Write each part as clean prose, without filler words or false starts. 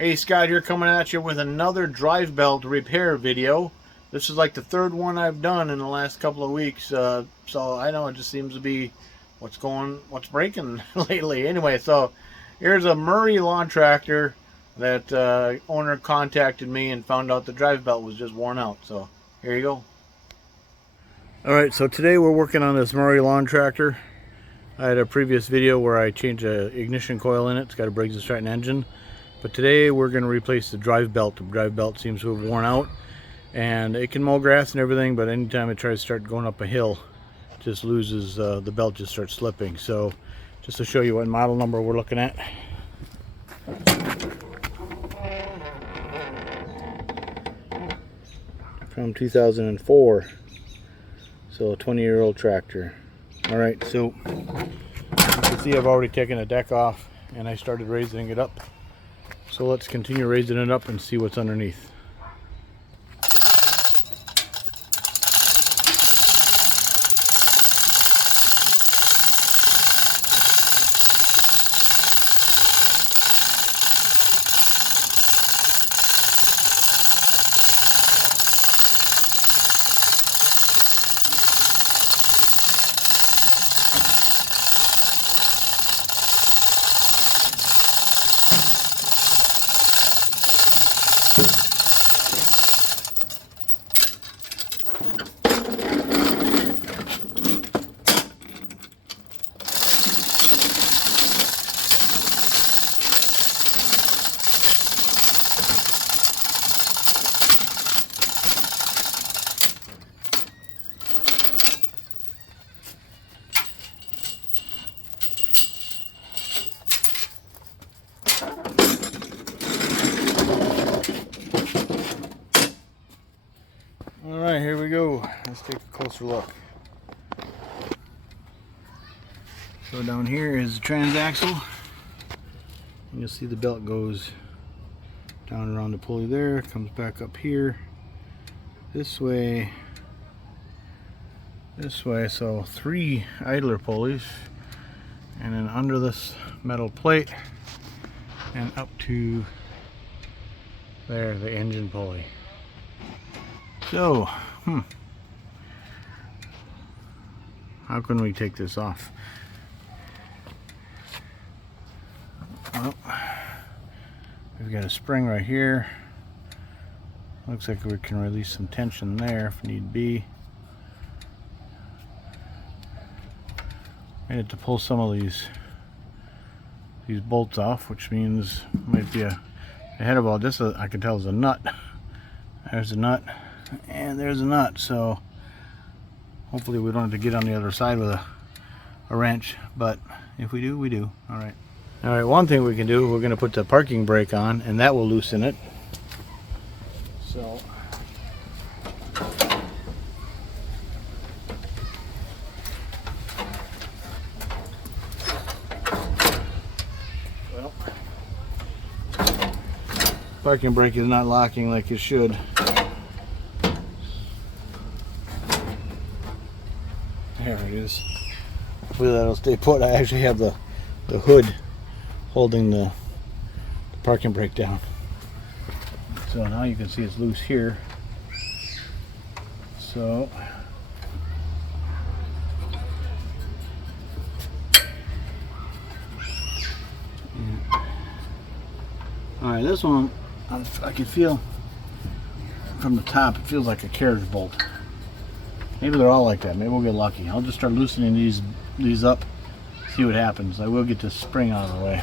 Hey, Scott here, coming at you with another drive belt repair video. This is like the third one I've done in the last couple of weeks, so I know it just seems to be what's breaking lately. Anyway, so here's a Murray lawn tractor that owner contacted me and found out the drive belt was just worn out. So here you go. All right, so today we're working on this Murray lawn tractor. I had a previous video where I changed an ignition coil in it. It's got a Briggs & Stratton engine. But today we're going to replace the drive belt. The drive belt seems to have worn out, and it can mow grass and everything, but anytime it tries to start going up a hill, it just loses, the belt just starts slipping. So just to show you what model number we're looking at. From 2004, so a 20-year-old tractor. Alright, so you can see I've already taken the deck off and I started raising it up. So let's continue raising it up and see what's underneath. Alright, here we go. Let's take a closer look. So down here is the transaxle. And you'll see the belt goes down around the pulley there, comes back up here, this way, so 3 idler pulleys, and then under this metal plate and up to there, the engine pulley. So, how can we take this off? Well, we've got a spring right here. Looks like we can release some tension there if need be. I need to pull some of these bolts off, which means might be a head about this. I can tell is a nut. There's a nut. And there's a nut, so hopefully we don't have to get on the other side with a wrench, but if we do, we do. Alright, one thing we can do, we're going to put the parking brake on, and that will loosen it. So well, parking brake is not locking like it should. There it is. Hopefully that'll stay put. I actually have the hood holding the parking brake down. So now you can see it's loose here. So alright, this one I can feel from the top, it feels like a carriage bolt. Maybe they're all like that. Maybe we'll get lucky. I'll just start loosening these up, see what happens. I will get this spring out of the way.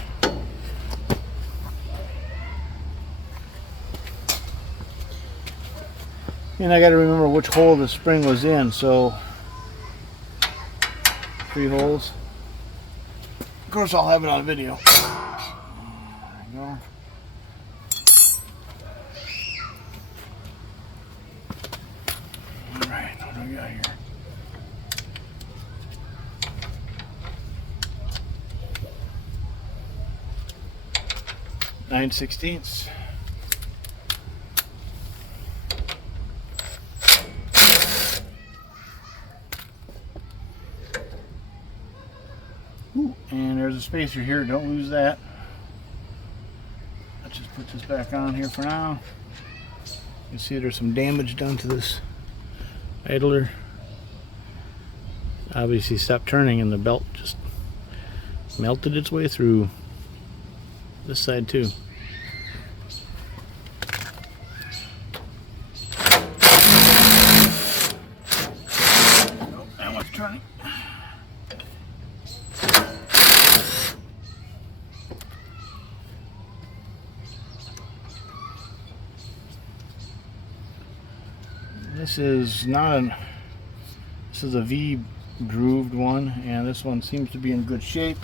And I got to remember which hole the spring was in. So 3 holes. Of course, I'll have it on video. There we go. Alright, what do we got here? Nine sixteenths. And there's a spacer here, don't lose that. Let's just put this back on here for now. You see there's some damage done to this idler. Obviously stopped turning and the belt just melted its way through. This side too. Nope, that one's turning. This is not an. This is a V grooved one, and this one seems to be in good shape.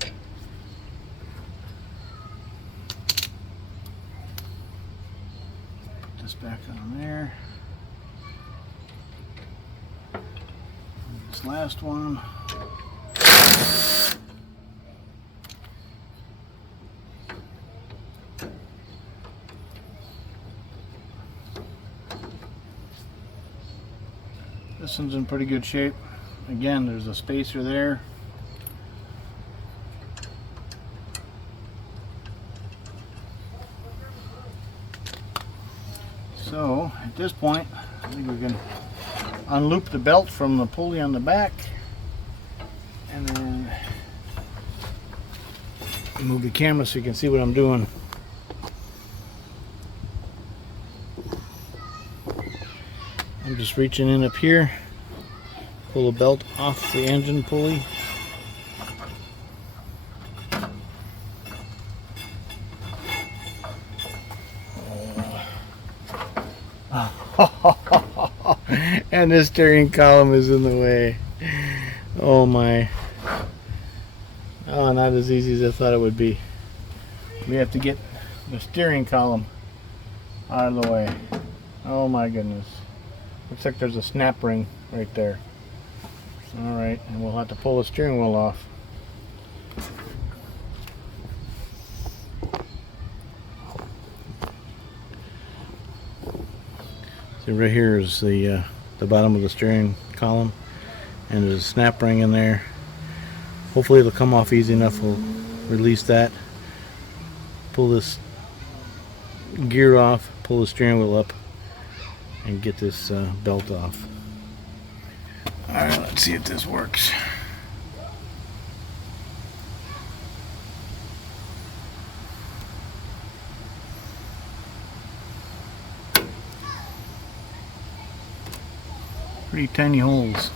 Put this back on there. This last one. This one's in pretty good shape. Again, there's a spacer there. So at this point, I think we can unloop the belt from the pulley on the back and then move the camera so you can see what I'm doing. I'm just reaching in up here, pull the belt off the engine pulley. And the steering column is in the way. Oh my. Oh, not as easy as I thought it would be. We have to get the steering column out of the way. Oh my goodness. Looks like there's a snap ring right there. Alright, and we'll have to pull the steering wheel off. See, right here is the bottom of the steering column, and there's a snap ring in there. Hopefully it'll come off easy enough. We'll release that, pull this gear off, pull the steering wheel up, and get this belt off. Alright, let's see if this works. Pretty tiny holes.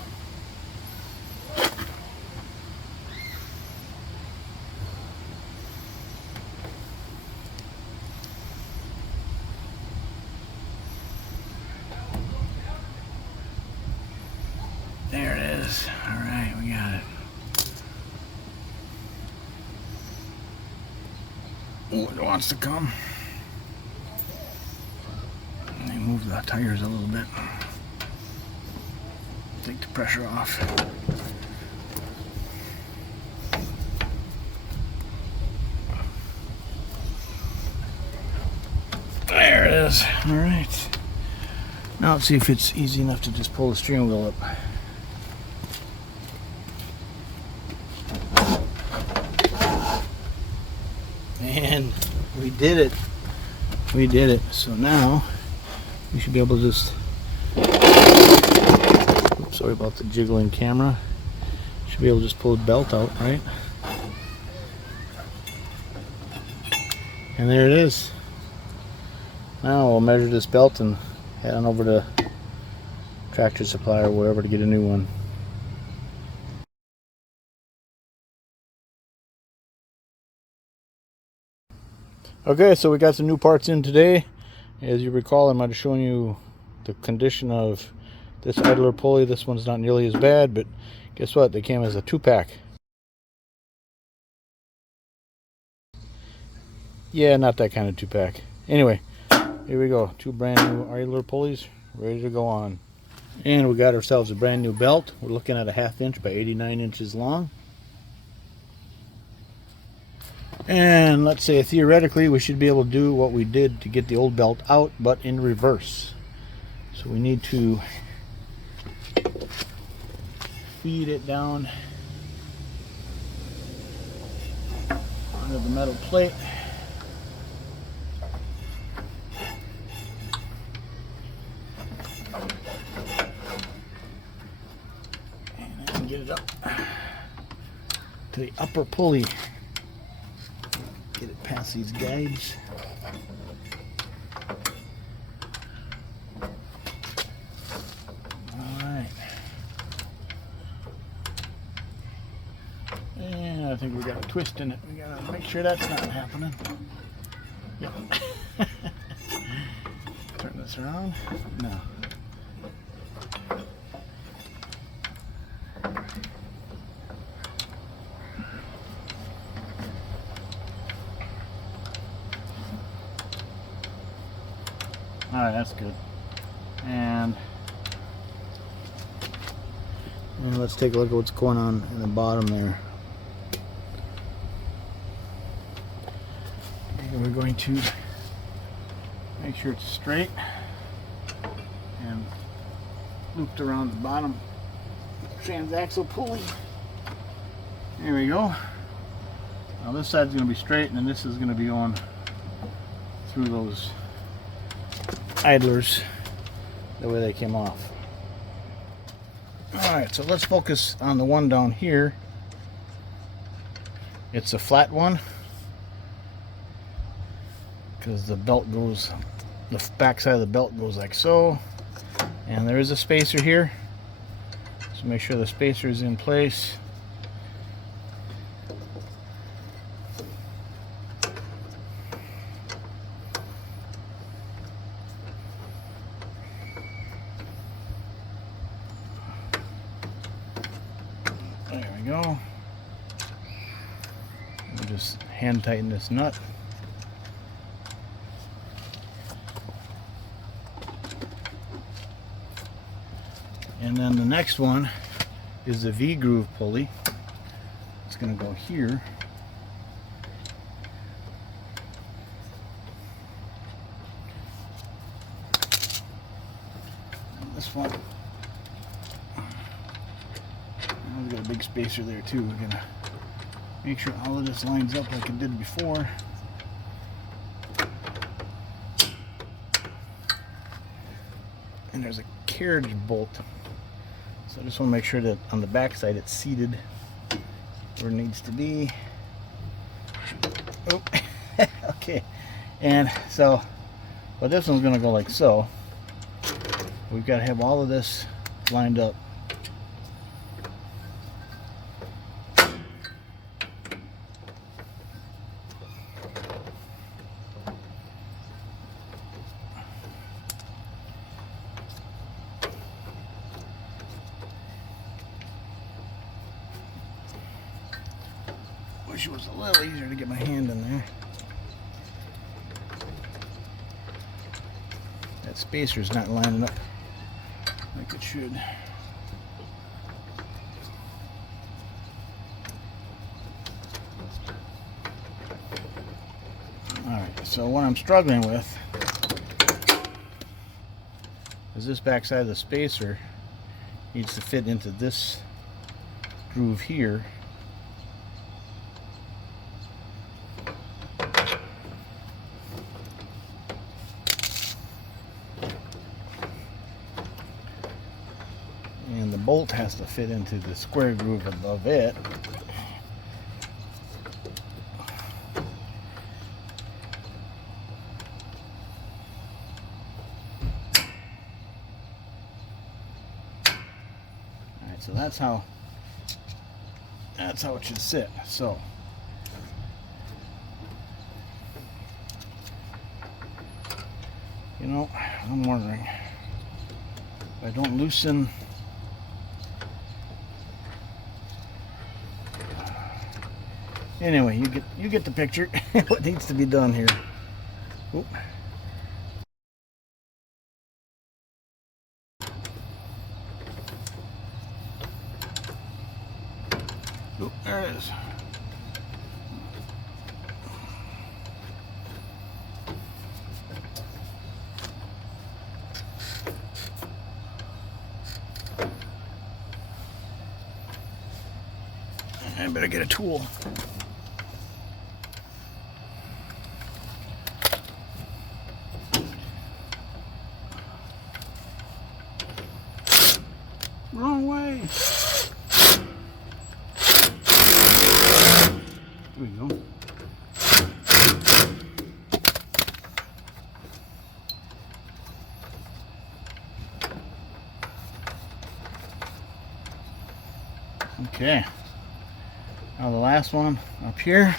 There it is. Alright, we got it. Oh, it wants to come. Let me move the tires a little bit. Take the pressure off. There it is. Alright. Now let's see if it's easy enough to just pull the steering wheel up. And we did it. We did it. So now we should be able to just, oops, sorry about the jiggling camera. Should be able to just pull the belt out, right? And there it is. Now we'll measure this belt and head on over to Tractor Supply or wherever to get a new one. Okay, so we got some new parts in today. As you recall, I might have shown you the condition of this idler pulley. This one's not nearly as bad, but guess what? They came as a 2-pack. Yeah, not that kind of 2-pack. Anyway, here we go. 2 brand new idler pulleys ready to go on. And we got ourselves a brand new belt. We're looking at a 1/2 inch by 89 inches long. And let's say theoretically we should be able to do what we did to get the old belt out, but in reverse. So we need to feed it down under the metal plate. And I can get it up to the upper pulley. Get it past these guides. Alright. And I think we got a twist in it. We gotta make sure that's not happening. Yep. Turn this around. No. Alright, that's good. And let's take a look at what's going on in the bottom there. And we're going to make sure it's straight and looped around the bottom transaxle pulley. There we go. Now this side's going to be straight, and then this is going to be on through those idlers the way they came off. Alright, so let's focus on the one down here. It's a flat one because the belt goes, the back side of the belt goes like so, and there is a spacer here, so make sure the spacer is in place. There we go. We'll just hand tighten this nut. And then the next one is the V-groove pulley. It's going to go here. And this one, we've got a big spacer there too. We're going to make sure all of this lines up like it did before. And there's a carriage bolt. So I just want to make sure that on the back side it's seated where it needs to be. Oh, okay. And so, well, this one's going to go like so. We've got to have all of this lined up. Wish it was a little easier to get my hand in there. That spacer's not lining up like it should. Alright, so what I'm struggling with is this back side of the spacer needs to fit into this groove here. And the bolt has to fit into the square groove above it. Alright, so that's how it should sit. So you know, I'm wondering if I don't loosen anyway, you get the picture. What needs to be done here. Oop. Oop, there it is. I better get a tool. Wrong way. There we go. Okay. Now the last one up here.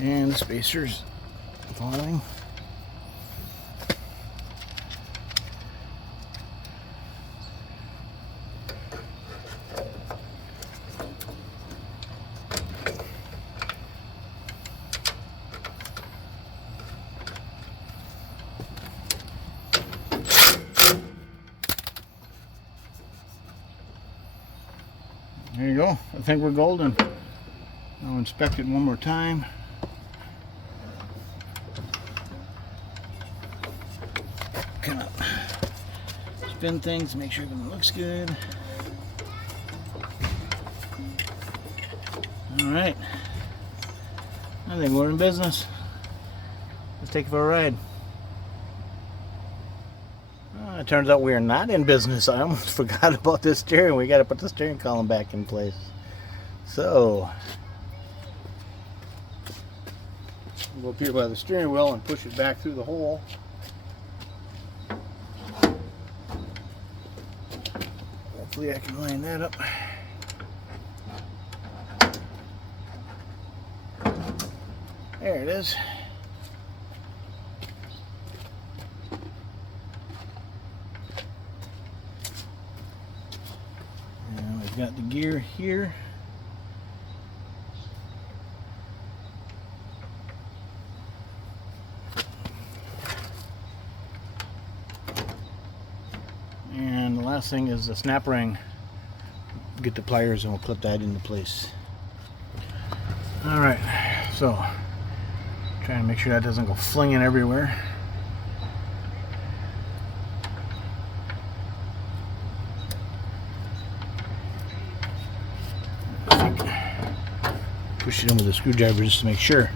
And the spacers falling. There you go. I think we're golden. I'll inspect it one more time. Kind of spin things to make sure everything looks good. Alright. I think we're in business. Let's take it for a ride. It turns out we are not in business. I almost forgot about this steering. We got to put the steering column back in place. So, we'll go up here by the steering wheel and push it back through the hole. Hopefully I can line that up. There it is. And we've got the gear here. And the last thing is the snap ring. Get the pliers and we'll clip that into place. Alright, so trying to make sure that doesn't go flinging everywhere. Push it in with a screwdriver just to make sure.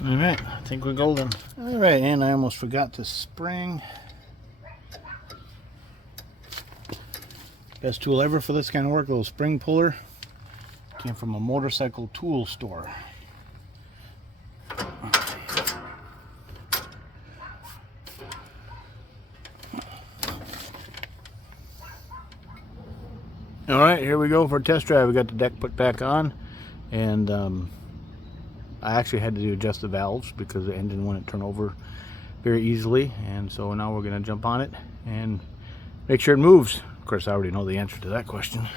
Alright, I think we're golden. Alright, and I almost forgot the spring. Best tool ever for this kind of work, little spring puller. Came from a motorcycle tool store. Alright, here we go for a test drive. We got the deck put back on, and I actually had to adjust the valves because the engine wouldn't turn over very easily, and so now we're going to jump on it and make sure it moves. Of course, I already know the answer to that question.